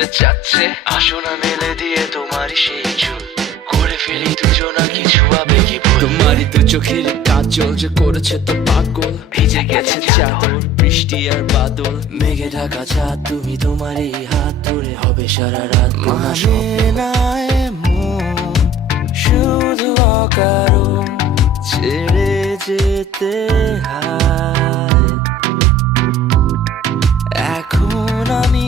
যেতে চাচ্ছে, আসো না মেলে দিয়ে তোমারই সেই চুল, করে ফেলি দুজনা কিছু আবেগী ভুল। তোমারই দু চোখের কাজল যে করেছে তো পাগল, ভিজে গেছে চাদর বৃষ্টি আর বাদল, মেঘে ঢাকা চাঁদ তুমি তোমারই হাত ধরে হবে সারা রাত। মানে না এমন শুধু অকারণ ছেড়ে যেতে হয়। এখন আমি